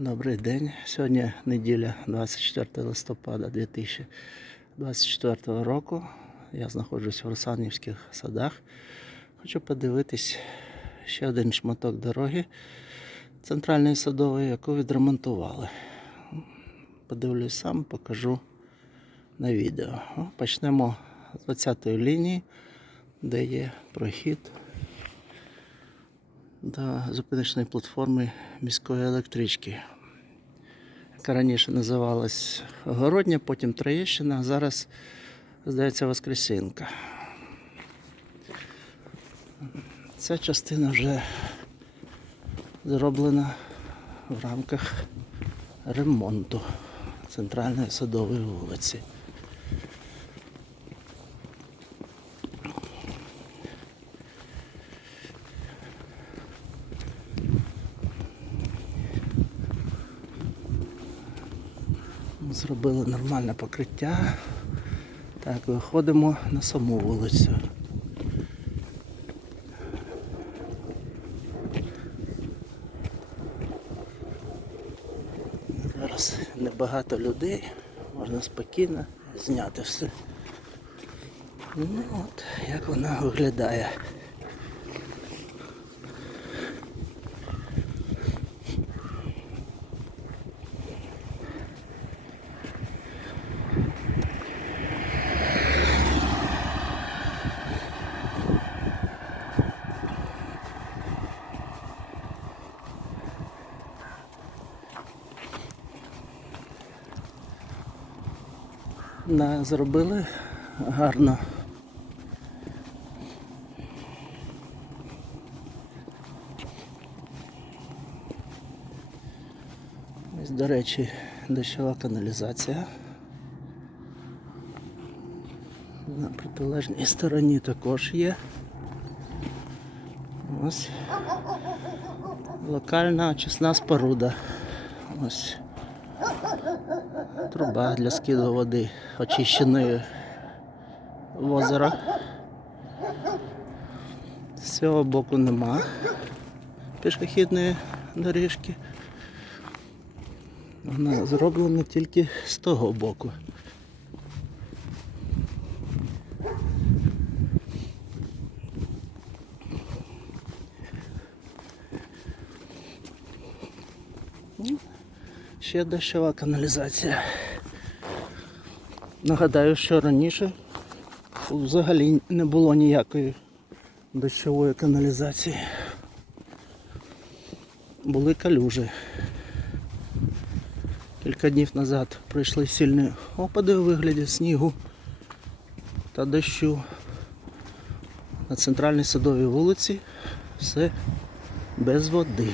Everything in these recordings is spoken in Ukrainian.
Добрий день. Сьогодні неділя 24 листопада 2024 року. Я знаходжусь в Русанівських садах. Хочу подивитись ще один шматок дороги центральної садової, яку відремонтували. Подивлюсь сам, покажу на відео. Почнемо з 20-ї лінії, де є прохід до зупиночної платформи міської електрички, яка раніше називалась Городня, потім Троєщина, а зараз, здається, Воскресінка. Ця частина вже зроблена в рамках ремонту центральної садової вулиці. Зробили нормальне покриття. Так, виходимо на саму вулицю. Зараз небагато людей, можна спокійно зняти все. Ну от, як вона виглядає. Да, зробили гарно. Ось, до речі, дощова каналізація. На протилежній стороні також є. Ось локальна очисна споруда. Ось труба для скиду води очищеної в озеро. З цього боку нема пішохідної доріжки. Вона зроблена тільки з того боку. Ще дощова каналізація. Нагадаю, що раніше взагалі не було ніякої дощової каналізації. Були калюжі. Кілька днів назад прийшли сильні опади у вигляді снігу та дощу. На центральній садовій вулиці все без води.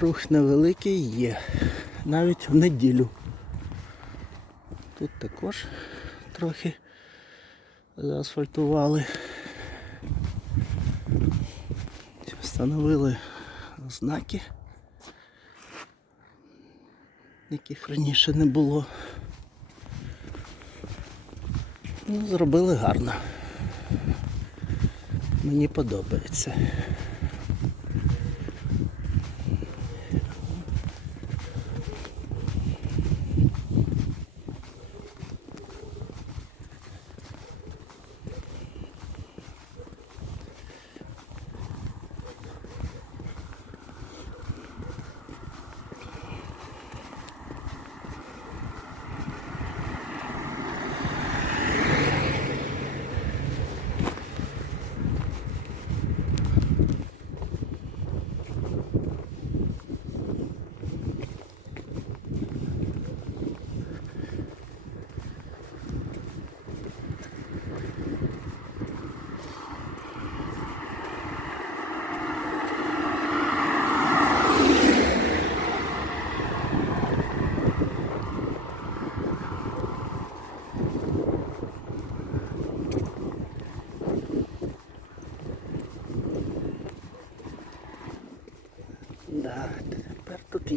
Рух невеликий є, навіть в неділю. Тут також трохи заасфальтували. Встановили знаки, яких раніше не було. Ну, зробили гарно. Мені подобається.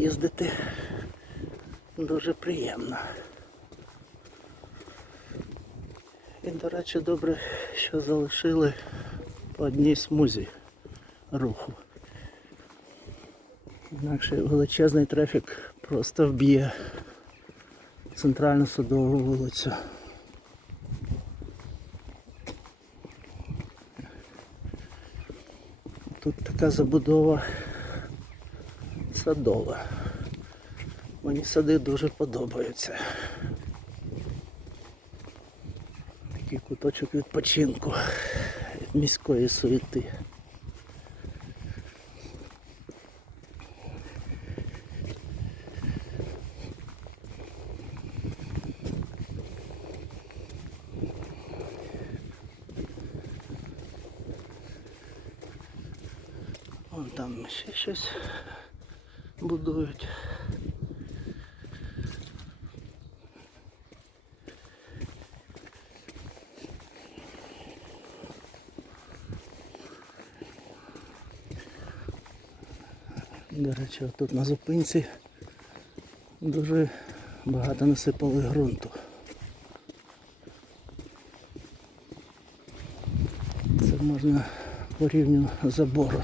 Їздити дуже приємно. І, до речі, добре, що залишили по одній смузі руху. Інакше величезний трафік просто вб'є центральну судову вулицю. Тут така забудова садова. Мені сади дуже подобаються. Такий куточок відпочинку від міської суєти. Вон там ще щось будують. До речі, тут на зупинці дуже багато насипали ґрунту. Це можна по рівню забору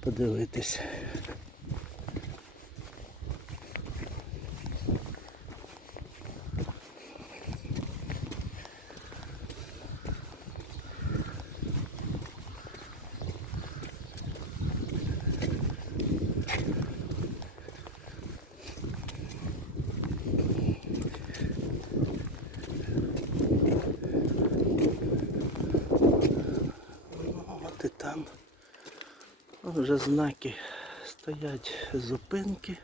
подивитись. Ну, От і там вже знаки стоять зупинки.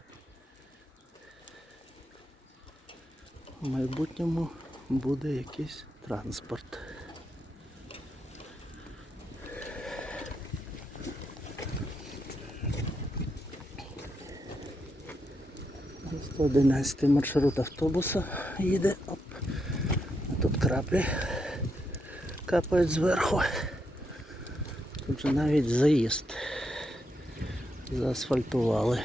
В майбутньому буде якийсь транспорт. Сто одинадцятий маршрут автобуса їде. Оп. А тут краплі капають зверху. Тут же навіть заїзд заасфальтували.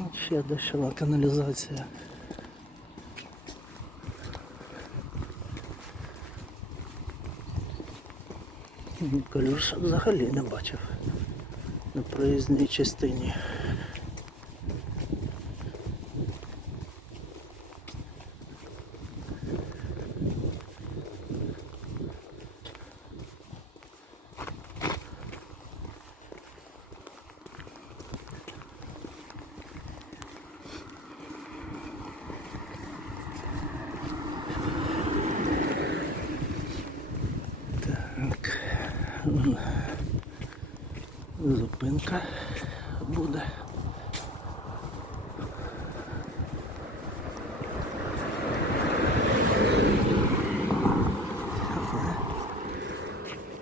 Ось. Ще дощова каналізація. Калюша взагалі не бачив на проїзній частині. Зупинка буде.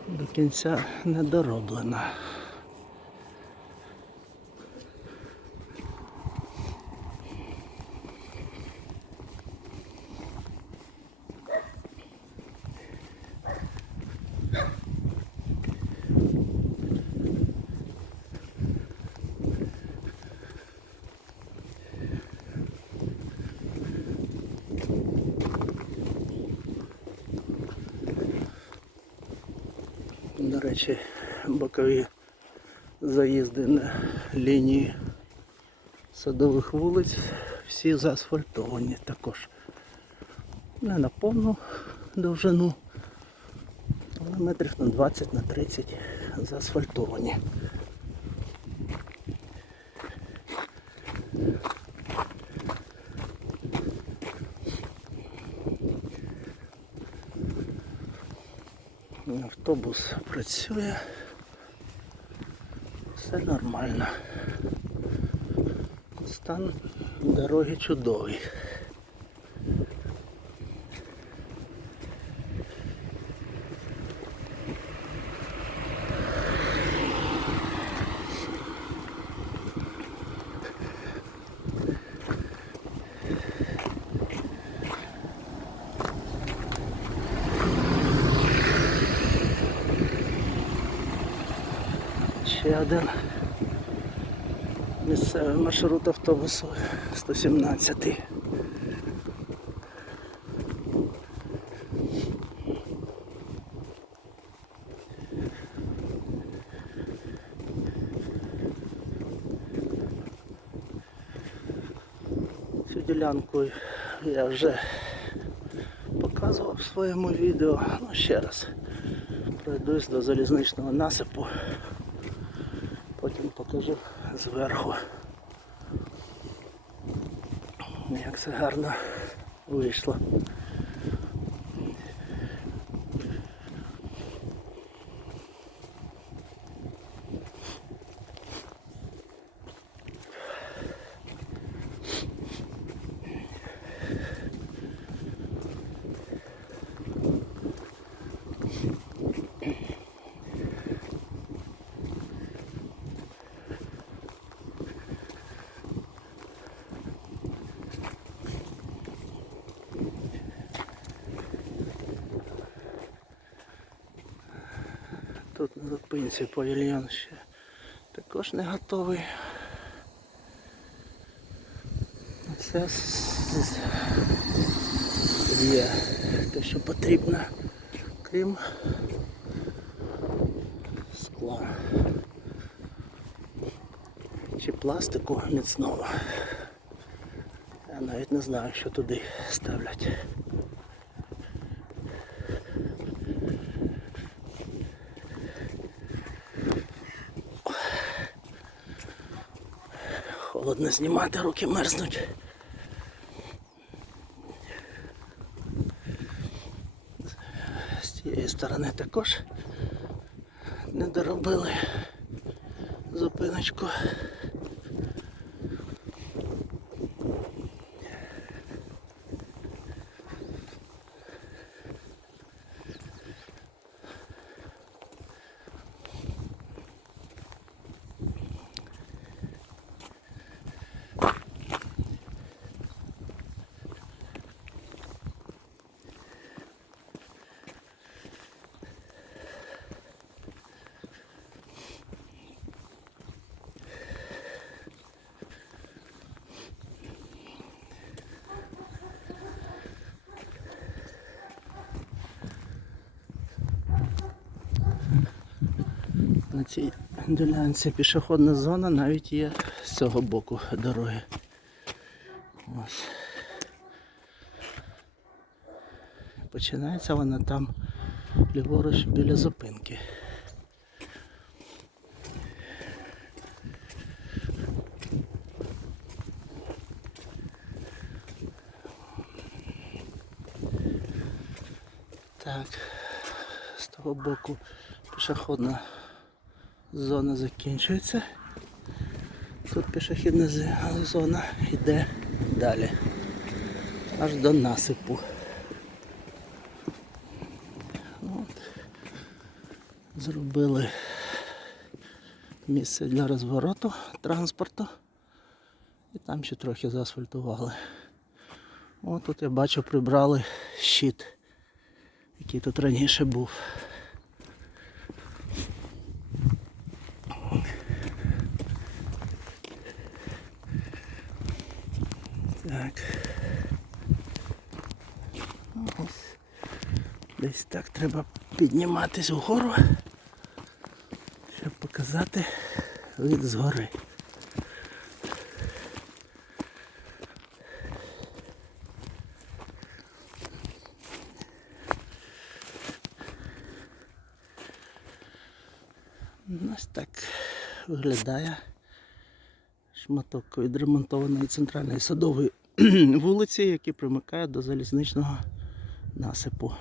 До кінця не дороблена. До речі, бокові заїзди на лінії садових вулиць всі заасфальтовані також. Не на повну довжину, але метрів на 20 на 30 заасфальтовані. Автобус працює. Все нормально. Стан Дороги чудові. Ще один місцевий маршрут автобусу 117. Цю ділянку я вже показував в своєму відео. Ну, ще раз пройдусь до залізничного насипу. Покажу зверху. Як це гарно вийшло. Тут зупинці павільйон ще також не готовий. С- с- є те, що потрібно, крім скла чи пластику міцного. Я навіть не знаю, що туди ставлять. Холодно знімати, руки мерзнуть. З цієї сторони також не доробили зупиночку. Цій ділянці пішохідна зона навіть є з цього боку дороги. Ось. Починається вона там ліворуч біля зупинки. Так, з того боку пішохідна зона закінчується. Тут пішохідна зона йде далі. Аж до насипу. От. Зробили місце для розвороту транспорту. І там ще трохи заасфальтували. О, тут я бачу прибрали щит, який тут раніше був. Так. Ось. Десь так треба підніматись вгору, щоб показати вид згори. Ось так виглядає шматок відремонтованої центральної садової вулиці, який примикає до залізничного насипу.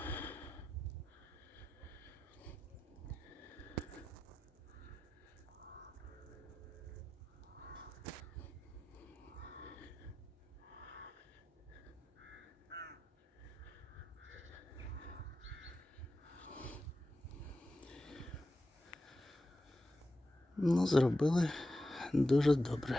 Ну, зробили дуже добре.